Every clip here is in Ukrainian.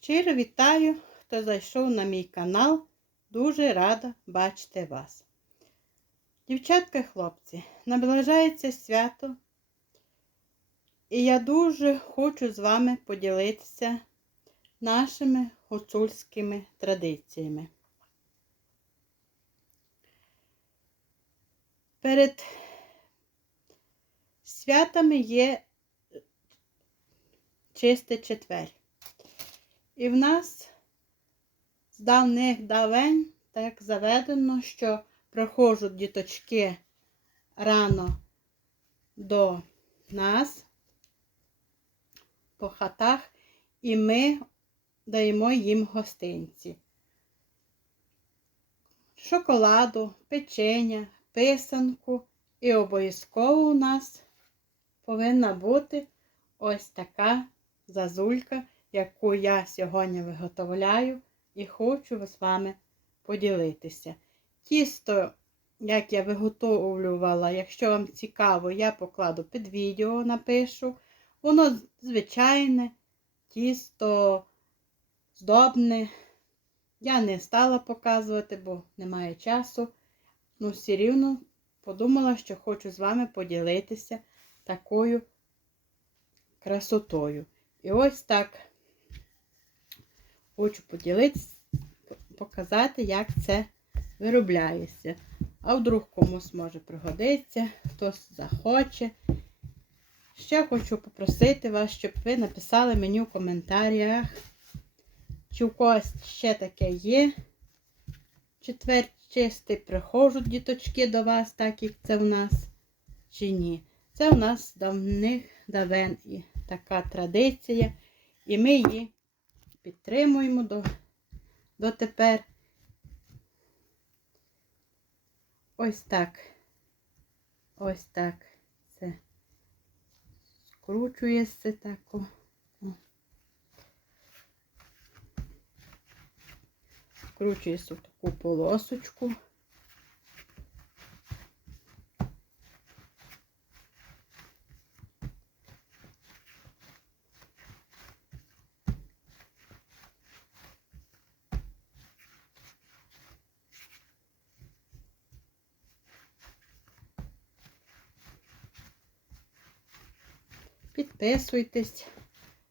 Щиро вітаю, хто зайшов на мій канал. Дуже рада бачити вас. Дівчатка і хлопці, наближається свято, і я дуже хочу з вами поділитися нашими гуцульськими традиціями. Перед святами є чистий четвер. І в нас з давних давень так заведено, що приходять діточки рано до нас по хатах, і ми даємо їм гостинці. Шоколаду, печення, писанку. І обов'язково у нас повинна бути ось така зазулька, яку я сьогодні виготовляю і хочу з вами поділитися. Тісто, як я виготовлювала, якщо вам цікаво, я покладу під відео, напишу. Воно звичайне, тісто здобне. Я не стала показувати, бо немає часу. Ну, все рівно подумала, що хочу з вами поділитися такою красотою. І ось так хочу поділитися, показати, як це виробляється. А вдруг комусь може пригодиться, хтось захоче. Ще хочу попросити вас, щоб ви написали мені в коментарях, чи у когось ще таке є. Четвер чистий приходжуть діточки до вас, так як це в нас, чи ні. Це у нас давних давен і така традиція. І ми її підтримуємо до, дотепер. Ось так. Ось так. Це скручується тако. Скручується в таку полосочку. Підписуйтесь,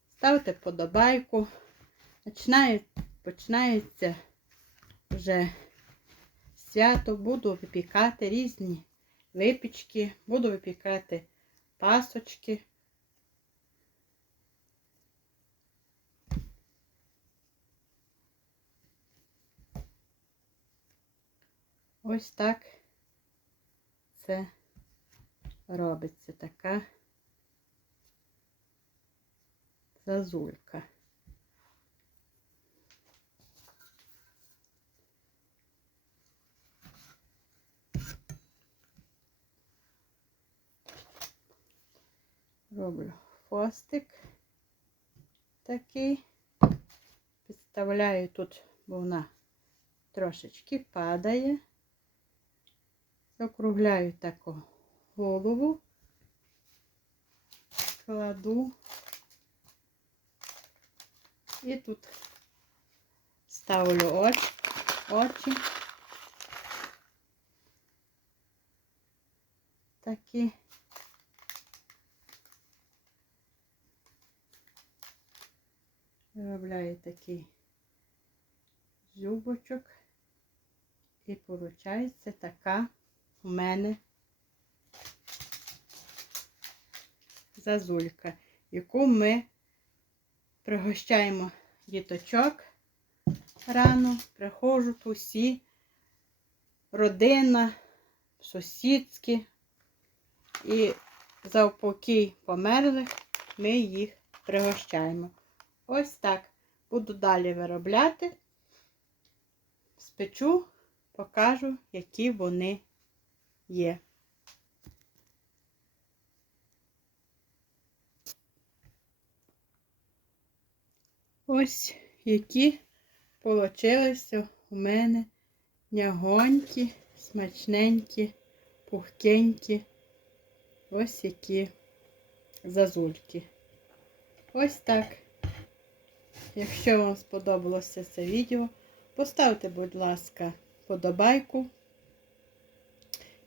ставте подобайку. Починає, починається вже свято, буду випікати різні випічки, буду випікати пасочки. Ось так це робиться така зазулька. Роблю хвостик такий, підставляю тут, бо вона трошечки падає, округляю таку голову, кладу і тут ставлю очі, очі такі. Виробляю такий зубочок і виходить така у мене зазулька, яку ми пригощаємо діточок рано, приходжуть усі, родина, сусідські і за упокій померлих ми їх пригощаємо. Ось так. Буду далі виробляти, спечу, покажу, які вони є. Ось які получилися у мене нягонькі, смачненькі, пухкенькі, ось які зазульки. Ось так. Якщо вам сподобалося це відео, поставте, будь ласка, подобайку.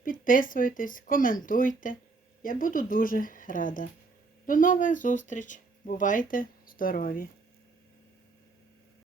Підписуйтесь, коментуйте. Я буду дуже рада. До нових зустріч! Бувайте здорові!